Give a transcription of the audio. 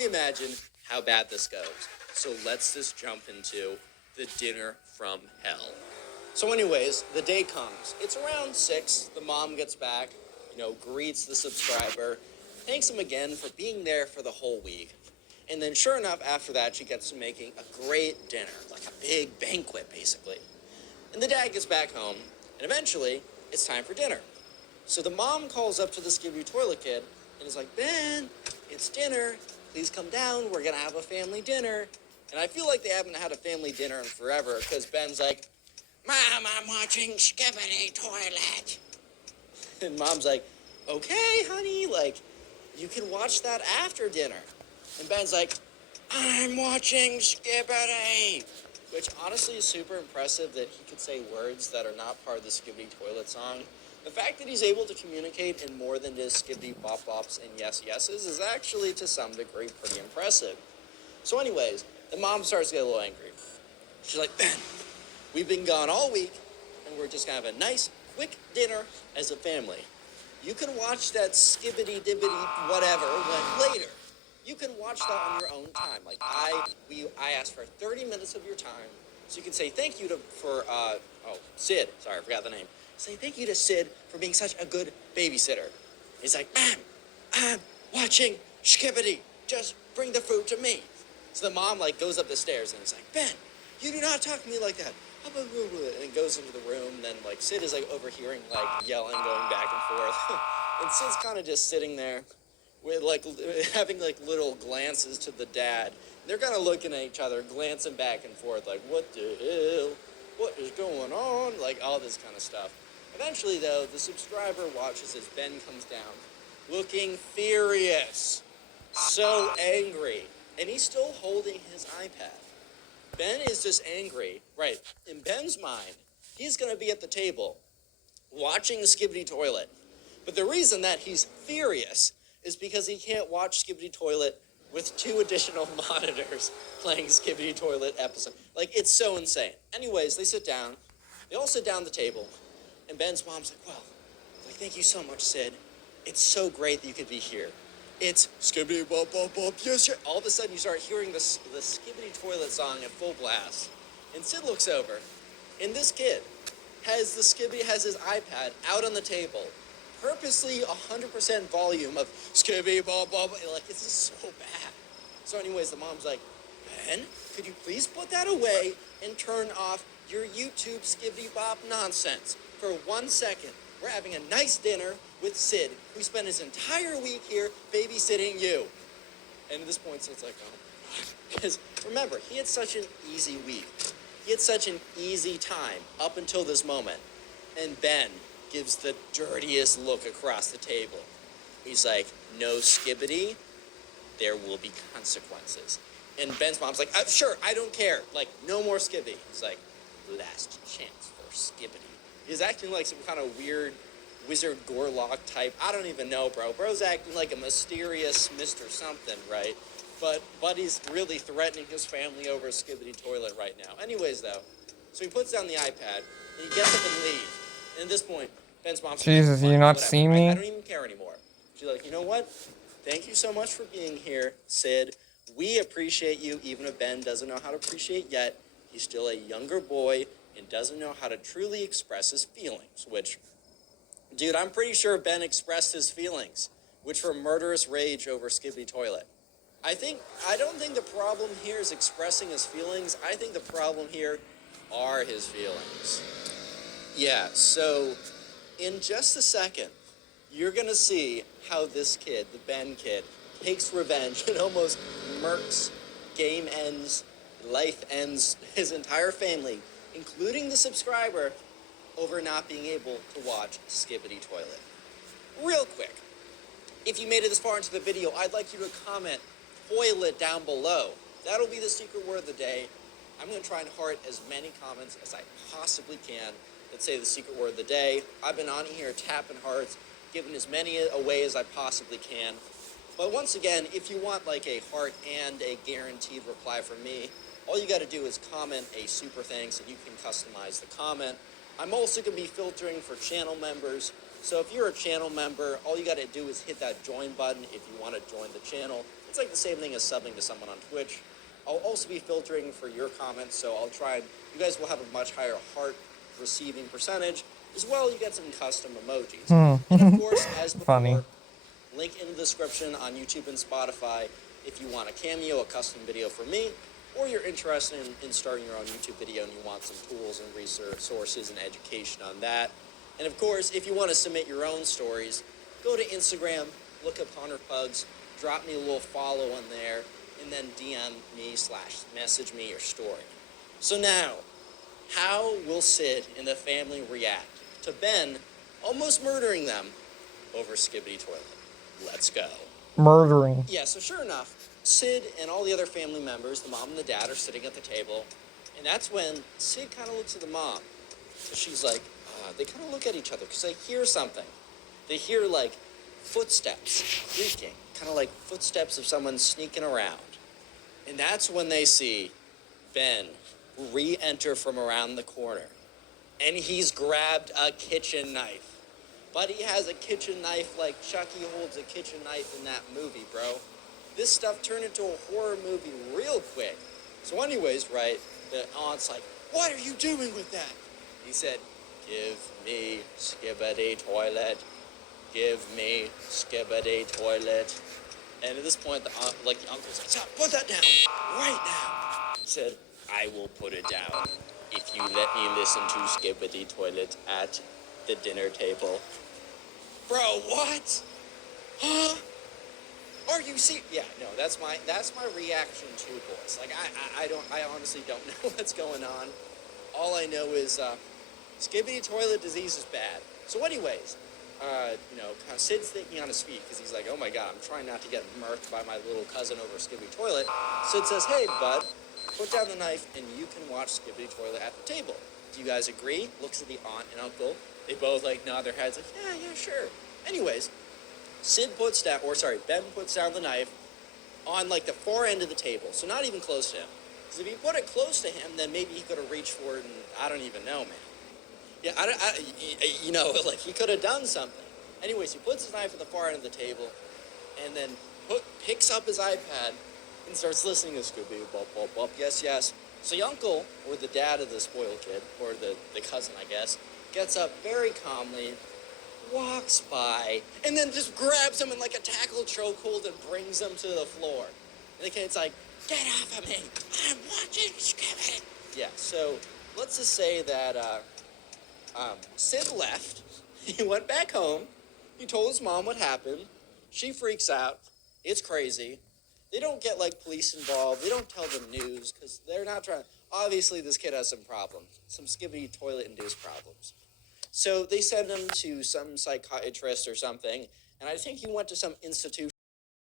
Imagine how bad this goes. So let's just jump into the dinner from hell. So anyways, the day comes. It's around 6. The mom gets back, greets the subscriber, thanks him again for being there for the whole week. And then sure enough, after that, she gets to making a great dinner, like a big banquet, basically. And the dad gets back home, and eventually, it's time for dinner. So the mom calls up to the Skibidi Toilet Kid and is like, Ben, it's dinner. Please come down. We're going to have a family dinner. And I feel like they haven't had a family dinner in forever because Ben's like, Mom, I'm watching Skibidi Toilet. And Mom's like, okay, honey, you can watch that after dinner. And Ben's like, I'm watching Skibidi. Which honestly is super impressive that he could say words that are not part of the Skibidi Toilet song. The fact that he's able to communicate in more than just Skibidi Bop Bops and Yes Yeses is actually, to some degree, pretty impressive. So anyways, the mom starts to get a little angry. She's like, Ben, we've been gone all week, and we're just going to have a nice, quick dinner as a family. You can watch that Skibidi Dibbidi whatever later. You can watch that on your own time. I asked for 30 minutes of your time, so you can say thank you for Sid. Sorry, I forgot the name. Say thank you to Sid for being such a good babysitter. He's like, Mom, I'm watching Skibidi. Just bring the food to me. So the mom goes up the stairs and is like, Ben, you do not talk to me like that. And goes into the room. And then Sid is overhearing yelling, going back and forth. And Sid's kind of just sitting there with having little glances to the dad. They're kind of looking at each other, glancing back and forth, what the hell? What is going on? All this kind of stuff. Eventually, though, the subscriber watches as Ben comes down, looking furious, so angry, and he's still holding his iPad. Ben is just angry. Right, in Ben's mind, he's going to be at the table, watching the Skibidi Toilet. But the reason that he's furious is because he can't watch Skibidi Toilet with 2 additional monitors playing Skibidi Toilet episode. It's so insane. Anyways, they sit down. They all sit down at the table. And Ben's mom's like, well, thank you so much, Sid. It's so great that you could be here. It's Skibidi Bop Bop Bop, yes, yes. All of a sudden, you start hearing the Skibidi Toilet song at full blast. And Sid looks over, and this kid has his iPad out on the table, purposely 100% volume of Skibidi Bop Bop. It's just so bad. So anyways, the mom's like, Ben, could you please put that away and turn off your YouTube Skibidi Bop nonsense for 1 second? We're having a nice dinner with Sid, who spent his entire week here babysitting you. And at this point, Sid's like, oh. Because remember, he had such an easy week. He had such an easy time up until this moment. And Ben gives the dirtiest look across the table. He's like, no Skibidi, there will be consequences. And Ben's mom's like, sure, I don't care. No more Skibidi. He's like, last chance for Skibidi. He's acting like some kind of weird Wizard Gorlock type. I don't even know, bro. Bro's acting like a mysterious Mr. Something, right? But Buddy's really threatening his family over a Skibidi Toilet right now. Anyways, though, so he puts down the iPad, and he gets up and leaves. And at this point, Ben's mom's like, Jesus, you not see me? I don't even care anymore. She's like, you know what? Thank you so much for being here, Sid. We appreciate you, even if Ben doesn't know how to appreciate yet. He's still a younger boy and doesn't know how to truly express his feelings, which, dude, I'm pretty sure Ben expressed his feelings, which were murderous rage over Skibidi Toilet. I don't think the problem here is expressing his feelings. I think the problem here are his feelings. Yeah, so in just a second, you're going to see how this kid, the Ben kid, takes revenge and almost murks, game ends, life ends, his entire family, including the subscriber, over not being able to watch Skibidi Toilet. Real quick, if you made it this far into the video, I'd like you to comment toilet down below. That'll be the secret word of the day. I'm going to try and heart as many comments as I possibly can that say the secret word of the day. I've been on here tapping hearts, giving as many away as I possibly can. But once again, if you want a heart and a guaranteed reply from me, all you got to do is comment a super thanks and you can customize the comment. I'm also going to be filtering for channel members. So if you're a channel member, all you got to do is hit that join button if you want to join the channel. It's like the same thing as subbing to someone on Twitch. I'll also be filtering for your comments, so I'll try and you guys will have a much higher heart receiving percentage. As well, you get some custom emojis. And of course, as before, Funny. link in the description on YouTube and Spotify if you want a cameo, a custom video for me, or you're interested in starting your own YouTube video and you want some tools and resources and education on that. And of course, if you want to submit your own stories, go to Instagram, look up Hunter Pugs, drop me a little follow on there, and then DM me / message me your story. So now, how will Sid and the family react to Ben almost murdering them over Skibidi Toilet? Let's go. Murdering. Yeah, so sure enough, Sid and all the other family members, the mom and the dad, are sitting at the table, and that's when Sid kind of looks at the mom. So she's like, they kind of look at each other because they hear something. They hear like footsteps creaking, kind of like footsteps of someone sneaking around. And that's when they see Ben re-enter from around the corner. And he's grabbed a kitchen knife. But he has a kitchen knife like Chucky holds a kitchen knife in that movie, bro. This stuff turned into a horror movie real quick. So anyways, right, the aunt's like, what are you doing with that? He said, give me Skibidi Toilet. Give me Skibidi Toilet. And at this point, the uncle's like, stop, put that down right now. He said, I will put it down if you let me listen to Skibidi Toilet at the dinner table. Bro, what? Huh? Are you serious? Yeah, no, that's my reaction to boys. Like I honestly don't know what's going on. All I know is Skibidi Toilet disease is bad. So anyways, kind of Sid's thinking on his feet because he's like, oh my god, I'm trying not to get murked by my little cousin over Skibidi Toilet. Sid says, hey bud, put down the knife and you can watch Skibidi Toilet at the table. Do you guys agree? Looks at the aunt and uncle. They both like nod their heads like, yeah, sure. Anyways, Ben puts down the knife on like the far end of the table, so not even close to him. Because if he put it close to him, then maybe he could have reached for it, and I don't even know, man. Yeah, like he could have done something. Anyways, he puts his knife at the far end of the table, and then picks up his iPad and starts listening to Scooby Bop Bop Bop. Yes. So the uncle, or the dad of the spoiled kid, or the cousin, I guess, gets up very calmly, walks by, and then just grabs him in like a tackle chokehold and brings him to the floor. And the kid's like, get off of me, I'm watching Scooby. Yeah, so let's just say that Sid left. He went back home. He told his mom what happened. She freaks out. It's crazy. They don't get like police involved. They don't tell the news because they're not trying. Obviously, this kid has some problems, some Skibidi Toilet induced problems. So they send him to some psychiatrist or something, and I think he went to some institution